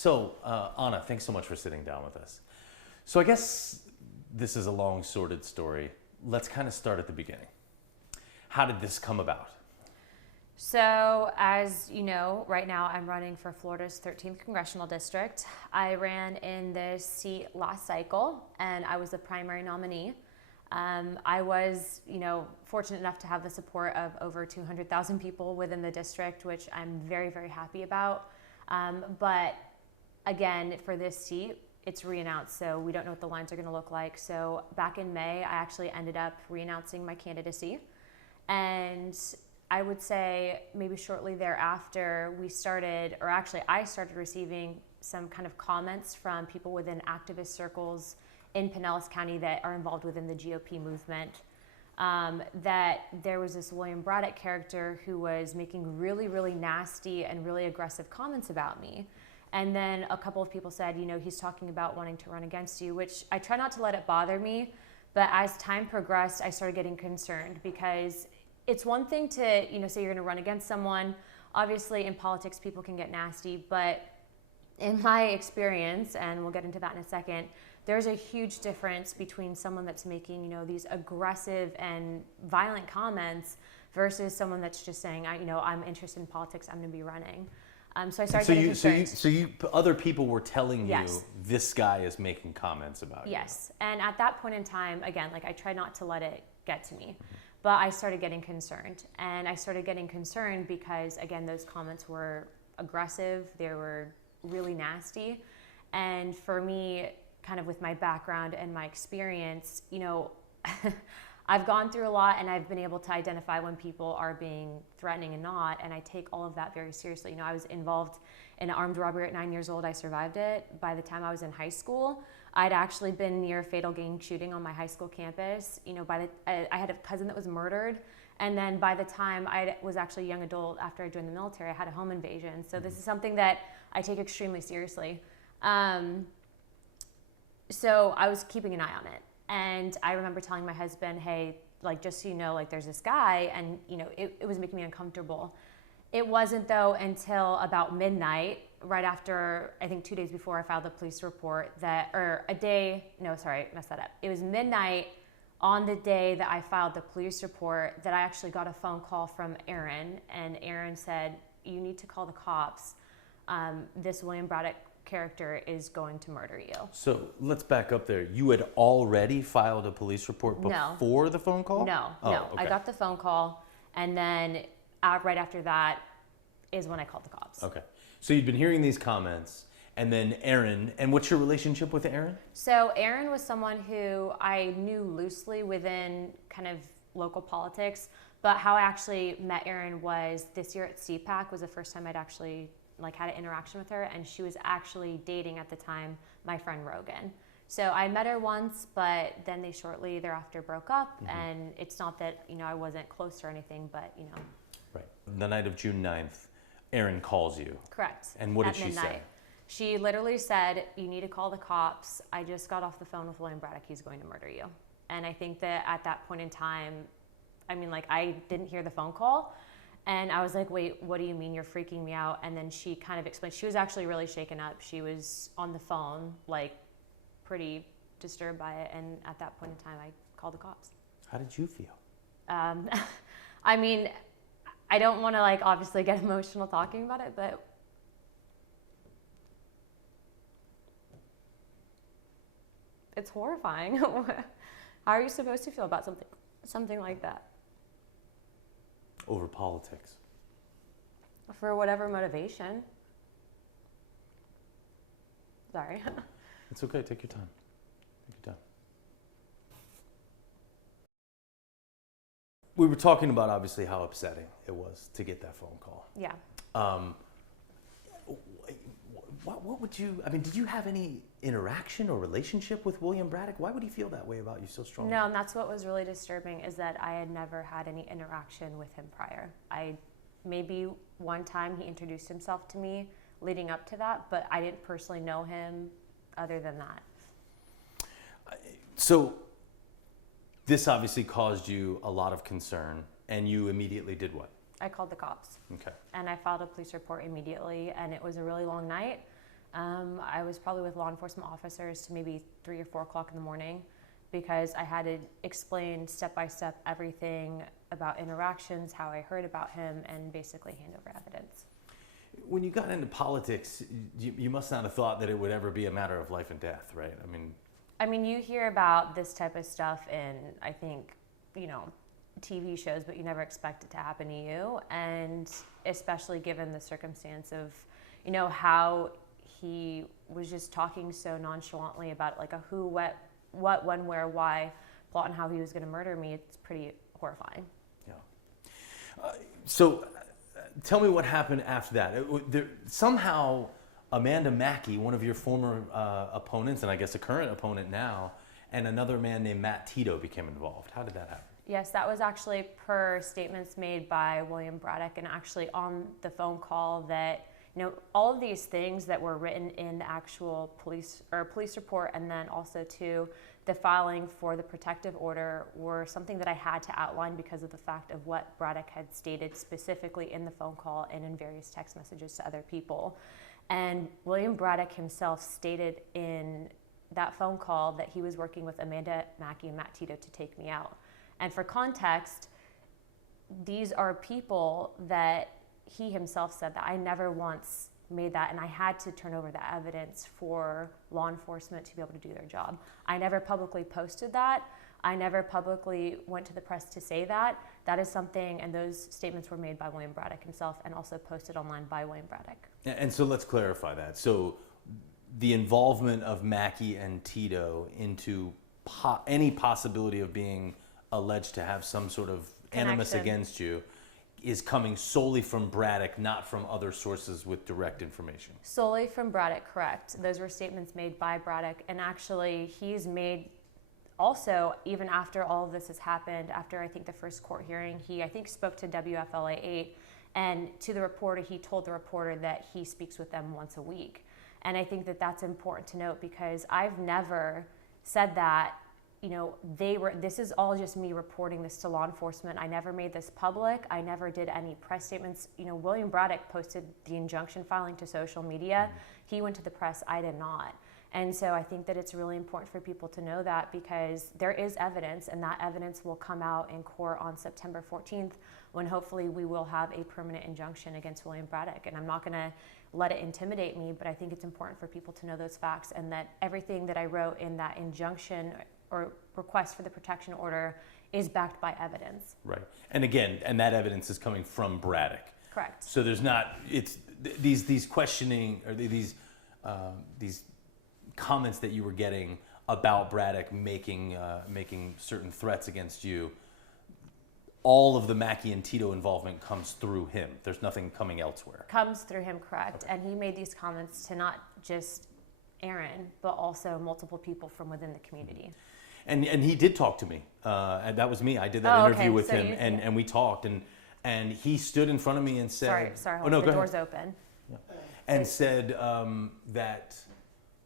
So, Anna, thanks so much for sitting down with us. So I guess this is a long, sordid story. Let's kind of start at the beginning. How did this come about? So, as you know, right now I'm running for Florida's 13th congressional district. I ran in this seat last cycle, and I was the primary nominee. I was, fortunate enough to have the support of over 200,000 people within the district, which I'm very, very happy about. But again, for this seat, it's re-announced, so we don't know what the lines are going to look like. So back in May, I actually ended up re-announcing my candidacy. And I would say maybe shortly thereafter, I started receiving some kind of comments from people within activist circles in Pinellas County that are involved within the GOP movement, that there was this William Braddock character who was making really, really nasty and really aggressive comments about me. And then a couple of people said, he's talking about wanting to run against you, which I try not to let it bother me. But as time progressed, I started getting concerned because it's one thing to, say you're going to run against someone. Obviously, in politics, people can get nasty. But in my experience, and we'll get into that in a second, there's a huge difference between someone that's making, these aggressive and violent comments versus someone that's just saying, I'm interested in politics, I'm going to be running. So I started getting concerned. Other people were telling you Yes. this guy is making comments about you. Yes, and at that point in time, again, I tried not to let it get to me, but I started getting concerned. And I started getting concerned because, again, those comments were aggressive, they were really nasty. And for me, kind of with my background and my experience, I've gone through a lot and I've been able to identify when people are being threatening and not, and I take all of that very seriously. I was involved in an armed robbery at 9 years old. I survived it. By the time I was in high school, I'd actually been near a fatal gang shooting on my high school campus. I had a cousin that was murdered, and then by the time I was actually a young adult after I joined the military, I had a home invasion. So this is something that I take extremely seriously. So I was keeping an eye on it. And I remember telling my husband, hey, just so you know, there's this guy, and, it was making me uncomfortable. It wasn't, though, until about midnight, right after, I think 2 days before I filed the police report It was midnight on the day that I filed the police report that I actually got a phone call from Aaron, and Aaron said, you need to call the cops. This William Braddock character is going to murder you. So let's back up there. You had already filed a police report before the phone call? No. Okay. I got the phone call, and then right after that is when I called the cops. Okay. So you'd been hearing these comments, and then Aaron, and what's your relationship with Aaron? So Aaron was someone who I knew loosely within kind of local politics, but how I actually met Aaron was this year at CPAC was the first time I'd actually had an interaction with her, and she was actually dating at the time my friend Rogan. So I met her once, but then they shortly thereafter broke up, and it's not that, I wasn't close or anything, but, Right. The night of June 9th, Aaron calls you. Correct. And what did she midnight. say? She literally said, you need to call the cops. I just got off the phone with William Braddock. He's going to murder you. And I think that at that point in time, I didn't hear the phone call. And I was like, wait, what do you mean you're freaking me out? And then she kind of explained, she was actually really shaken up. She was on the phone, pretty disturbed by it. And at that point in time, I called the cops. How did you feel? I don't want to obviously get emotional talking about it, but it's horrifying. How are you supposed to feel about something like that? Over politics. For whatever motivation. Sorry. It's okay. Take your time. We were talking about obviously how upsetting it was to get that phone call. Yeah. What would you? Did you have any interaction or relationship with William Braddock? Why would he feel that way about you so strongly? No, and that's what was really disturbing is that I had never had any interaction with him prior. Maybe one time he introduced himself to me leading up to that, but I didn't personally know him other than that. So this obviously caused you a lot of concern, and you immediately did what? I called the cops. Okay. And I filed a police report immediately, and it was a really long night. I was probably with law enforcement officers to maybe 3 or 4 o'clock in the morning because I had to explain step by step everything about interactions, how I heard about him, and basically hand over evidence. When you got into politics, you must not have thought that it would ever be a matter of life and death, right? I mean, you hear about this type of stuff in, I think, TV shows, but you never expect it to happen to you. And especially given the circumstance of, how he was just talking so nonchalantly about like a who, what, when, where, why plot and how he was going to murder me, it's pretty horrifying. Yeah. So tell me what happened after that. Somehow Amanda Mackey, one of your former opponents, and I guess a current opponent now, and another man named Matt Tito became involved. How did that happen? Yes, that was actually per statements made by William Braddock, and actually on the phone call that, all of these things that were written in the actual police report, and then also to the filing for the protective order, were something that I had to outline because of the fact of what Braddock had stated specifically in the phone call and in various text messages to other people. And William Braddock himself stated in that phone call that he was working with Amanda Mackey and Matt Tito to take me out. And for context, these are people that he himself said that I never once made that, and I had to turn over the evidence for law enforcement to be able to do their job. I never publicly posted that. I never publicly went to the press to say that. That is something, and those statements were made by William Braddock himself and also posted online by William Braddock. And so let's clarify that. So the involvement of Mackey and Tito into any possibility of being alleged to have some sort of animus against you is coming solely from Braddock, not from other sources with direct information. Solely from Braddock, correct. Those were statements made by Braddock, and actually he's made also, even after all of this has happened, after I think the first court hearing, he I think spoke to WFLA 8, and to the reporter, he told the reporter that he speaks with them once a week. And I think that that's important to note because I've never said that this is all just me reporting this to law enforcement. I never made this public. I never did any press statements. William Braddock posted the injunction filing to social media. He went to the press. I did not. And so I think that it's really important for people to know that because there is evidence, and that evidence will come out in court on September 14th when hopefully we will have a permanent injunction against William Braddock. And I'm not going to let it intimidate me, but I think it's important for people to know those facts and that everything that I wrote in that injunction or request for the protection order is backed by evidence. Right. And again, that evidence is coming from Braddock. Correct. So there's not, it's these questioning or these comments that you were getting about Braddock making certain threats against you. All of the Mackey and Tito involvement comes through him. There's nothing coming elsewhere. Comes through him, correct. Okay. And he made these comments to not just Aaron, but also multiple people from within the community. And he did talk to me, and that was me. I did that interview with him, and we talked, and he stood in front of me and said, "Sorry, oh no, the door's open," and said that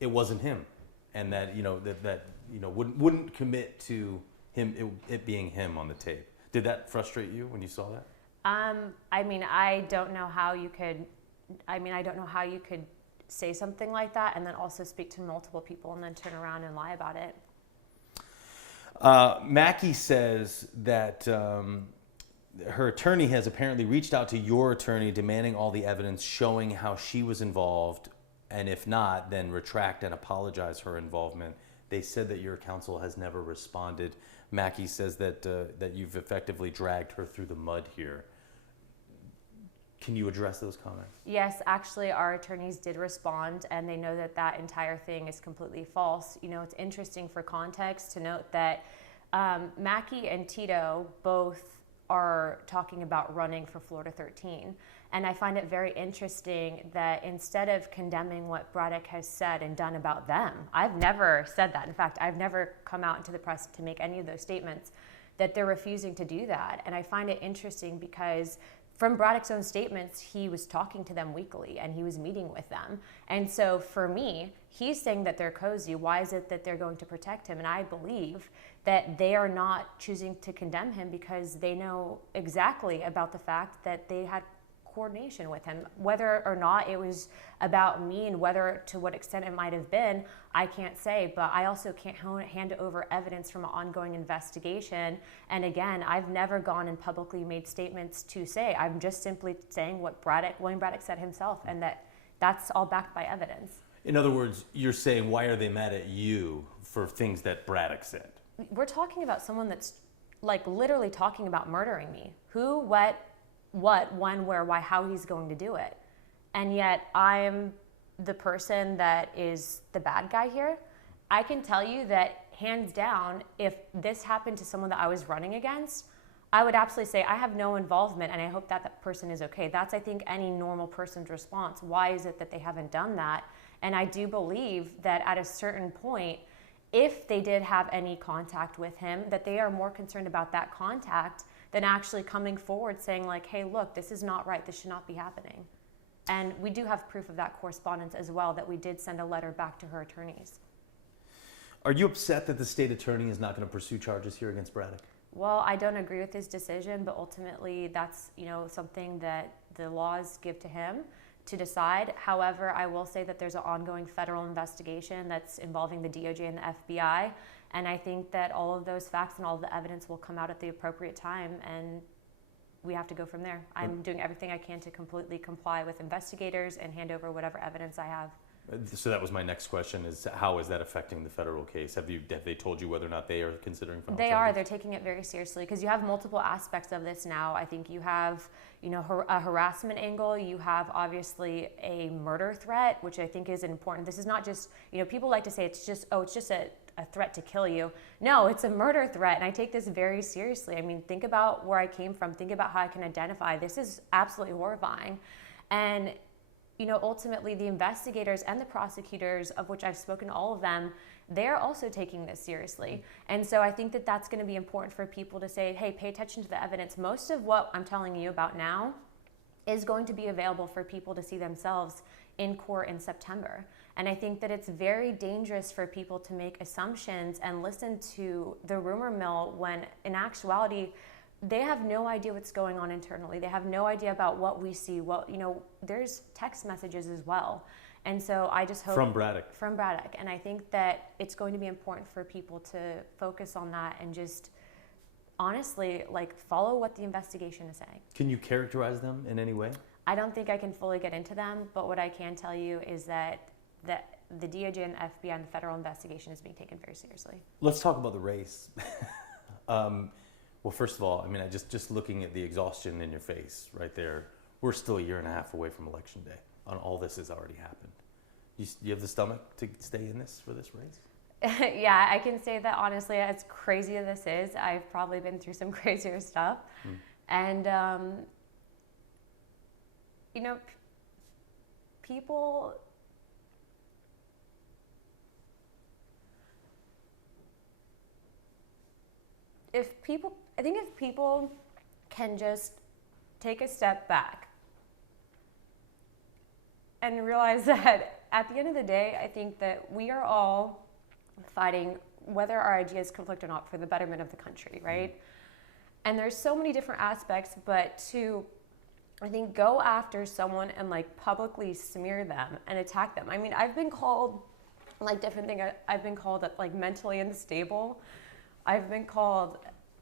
it wasn't him, and that wouldn't commit to him it being him on the tape. Did that frustrate you when you saw that? I don't know how you could. I don't know how you could say something like that and then also speak to multiple people and then turn around and lie about it. Mackey says that her attorney has apparently reached out to your attorney demanding all the evidence showing how she was involved, and if not, then retract and apologize her involvement. They said that your counsel has never responded. Mackey says that you've effectively dragged her through the mud here. Can you address those comments? Yes, actually, our attorneys did respond, and they know that that entire thing is completely false. It's interesting for context to note that Mackey and Tito both are talking about running for Florida 13. And I find it very interesting that instead of condemning what Braddock has said and done about them, I've never said that. In fact, I've never come out into the press to make any of those statements, that they're refusing to do that. And I find it interesting because from Braddock's own statements, he was talking to them weekly and he was meeting with them. And so for me, he's saying that they're cozy. Why is it that they're going to protect him? And I believe that they are not choosing to condemn him because they know exactly about the fact that they had coordination with him. Whether or not it was about me and whether to what extent it might have been, I can't say, but I also can't hand over evidence from an ongoing investigation. And again, I've never gone and publicly made statements to say. I'm just simply saying what William Braddock said himself, and that's all backed by evidence. In other words, you're saying, why are they mad at you for things that Braddock said? We're talking about someone that's like literally talking about murdering me. Who, what, when, where, why, how he's going to do it. And yet I'm the person that is the bad guy here. I can tell you that hands down, if this happened to someone that I was running against, I would absolutely say I have no involvement, and I hope that that person is okay. That's, I think, any normal person's response. Why is it that they haven't done that? And I do believe that at a certain point, if they did have any contact with him, that they are more concerned about that contact than actually coming forward saying like, hey, look, this is not right. This should not be happening. And we do have proof of that correspondence as well, that we did send a letter back to her attorneys. Are you upset that the state attorney is not going to pursue charges here against Braddock? Well, I don't agree with his decision, but ultimately that's, something that the laws give to him to decide. However, I will say that there's an ongoing federal investigation that's involving the DOJ and the FBI, and I think that all of those facts and all of the evidence will come out at the appropriate time, and we have to go from there. I'm doing everything I can to completely comply with investigators and hand over whatever evidence I have. So that was my next question, is how is that affecting the federal case? Have they told you whether or not they are considering filing charges? They are. They're taking it very seriously because you have multiple aspects of this now. I think you have, a harassment angle. You have obviously a murder threat, which I think is important. This is not just, people like to say it's just a threat to kill you. No, it's a murder threat, and I take this very seriously. I mean, think about where I came from. Think about how I can identify. This is absolutely horrifying. And ultimately the investigators and the prosecutors, of which I've spoken to all of them, they're also taking this seriously. And so I think that that's going to be important for people to say, hey, pay attention to the evidence. Most of what I'm telling you about now is going to be available for people to see themselves in court in September. And I think that it's very dangerous for people to make assumptions and listen to the rumor mill when in actuality, they have no idea what's going on internally. They have no idea about what we see. There's text messages as well. And so I just hope... From Braddock. And I think that it's going to be important for people to focus on that and just honestly, follow what the investigation is saying. Can you characterize them in any way? I don't think I can fully get into them, but what I can tell you is that the DOJ and the FBI and the federal investigation is being taken very seriously. Let's talk about the race. Well, first of all, I mean, just looking at the exhaustion in your face right there, we're still a year and a half away from Election Day. And all this has already happened. You have the stomach to stay in this for this race? Yeah, I can say that honestly, as crazy as this is, I've probably been through some crazier stuff. And, people... I think if people can just take a step back and realize that at the end of the day, I think that we are all fighting, whether our ideas conflict or not, for the betterment of the country, right? And there's so many different aspects, but to, I think, go after someone and publicly smear them and attack them. I mean, I've been called different things. I've been called mentally unstable. I've been called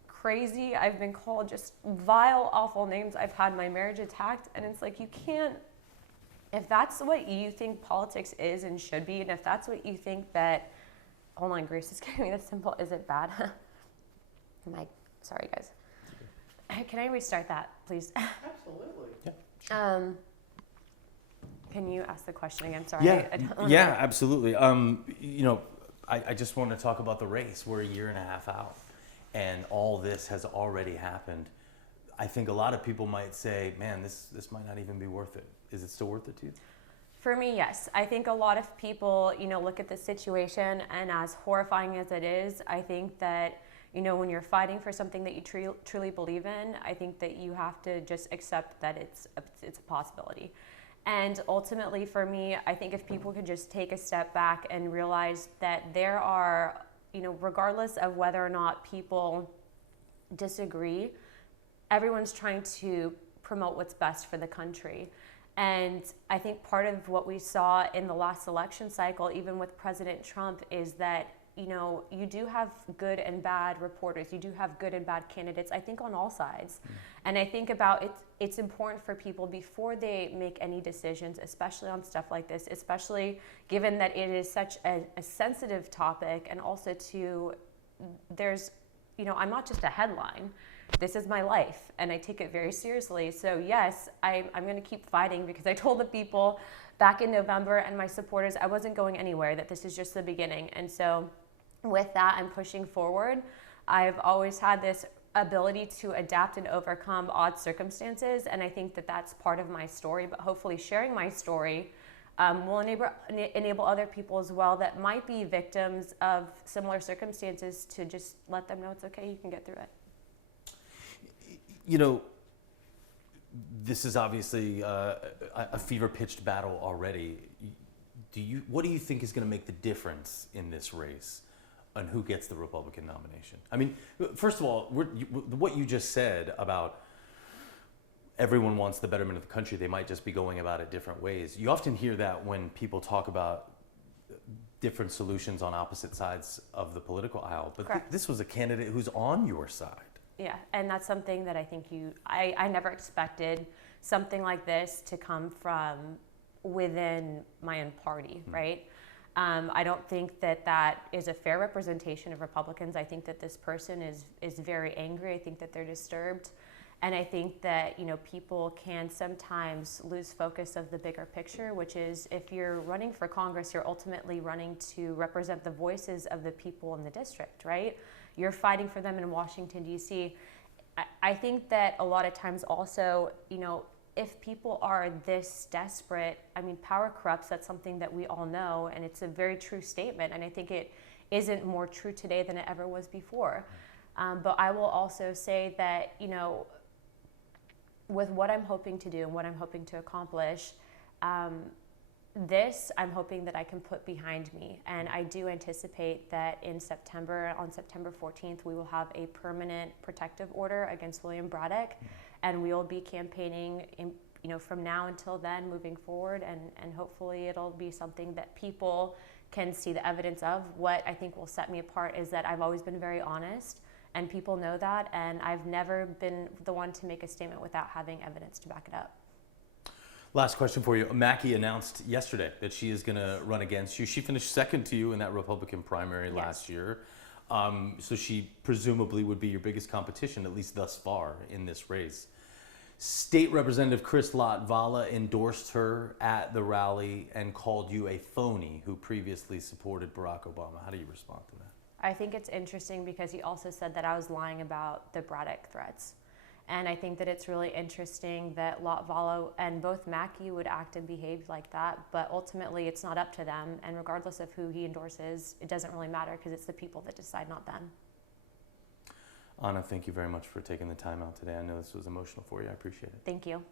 crazy. I've been called just vile, awful names. I've had my marriage attacked, and it's you can't, if that's what you think politics is and should be, and if that's what you think that, hold on, Grace is giving me the simple, is it bad? Sorry guys. Can I restart that, please? Absolutely. Yeah, sure. Can you ask the question again? Sorry. Yeah, absolutely. I just want to talk about the race. We're a year and a half out, and all this has already happened. I think a lot of people might say, man, this might not even be worth it. Is it still worth it to you? For me, yes. I think a lot of people, look at the situation, and as horrifying as it is, I think that, when you're fighting for something that you truly believe in, I think that you have to just accept that it's a possibility. And ultimately for me, I think if people could just take a step back and realize that there are, regardless of whether or not people disagree, everyone's trying to promote what's best for the country. And I think part of what we saw in the last election cycle, even with President Trump, is that, you know, you do have good and bad reporters. You do have good and bad candidates, I think, on all sides. And I think about it's important for people before they make any decisions, especially on stuff like this, especially given that it is such a sensitive topic, and also there's, you know, I'm not just a headline. This is my life, and I take it very seriously. So yes, I'm going to keep fighting, because I told the people back in November and my supporters I wasn't going anywhere, that this is just the beginning. And so with that, I'm pushing forward. I've always had this ability to adapt and overcome odd circumstances, and I think that that's part of my story. But hopefully sharing my story will enable other people as well that might be victims of similar circumstances to just let them know it's okay, you can get through it. You know, this is obviously a fever-pitched battle already. What do you think is going to make the difference in this race on who gets the Republican nomination? I mean, first of all, what you just said about everyone wants the betterment of the country, they might just be going about it different ways. You often hear that when people talk about different solutions on opposite sides of the political aisle, but this was a candidate who's on your side. Yeah, and that's something that I think I never expected something like this to come from within my own party, right? I don't think that is a fair representation of Republicans. I think that this person is very angry. I think that they're disturbed. And I think that, you know, people can sometimes lose focus of the bigger picture, which is if you're running for Congress, you're ultimately running to represent the voices of the people in the district, right? You're fighting for them in Washington, D.C. I think that a lot of times also, you know, if people are this desperate, I mean, power corrupts, that's something that we all know, and it's a very true statement. And I think it isn't more true today than it ever was before. But I will also say that, you know, with what I'm hoping to do and what I'm hoping to accomplish, this I'm hoping that I can put behind me. And I do anticipate that in September, on September 14th, we will have a permanent protective order against William Braddock. And we will be campaigning you know, from now until then, moving forward. And hopefully it'll be something that people can see the evidence of. What I think will set me apart is that I've always been very honest, and people know that. And I've never been the one to make a statement without having evidence to back it up. Last question for you. Mackie announced yesterday that she is going to run against you. She finished second to you in that Republican primary last year. So she presumably would be your biggest competition, at least thus far, in this race. State Representative Chris Latvala endorsed her at the rally and called you a phony who previously supported Barack Obama. How do you respond to that? I think it's interesting because he also said that I was lying about the Braddock threats. And I think that it's really interesting that Latvala and both Mackie would act and behave like that, but ultimately it's not up to them. And regardless of who he endorses, it doesn't really matter because it's the people that decide, not them. Anna, thank you very much for taking the time out today. I know this was emotional for you. I appreciate it. Thank you.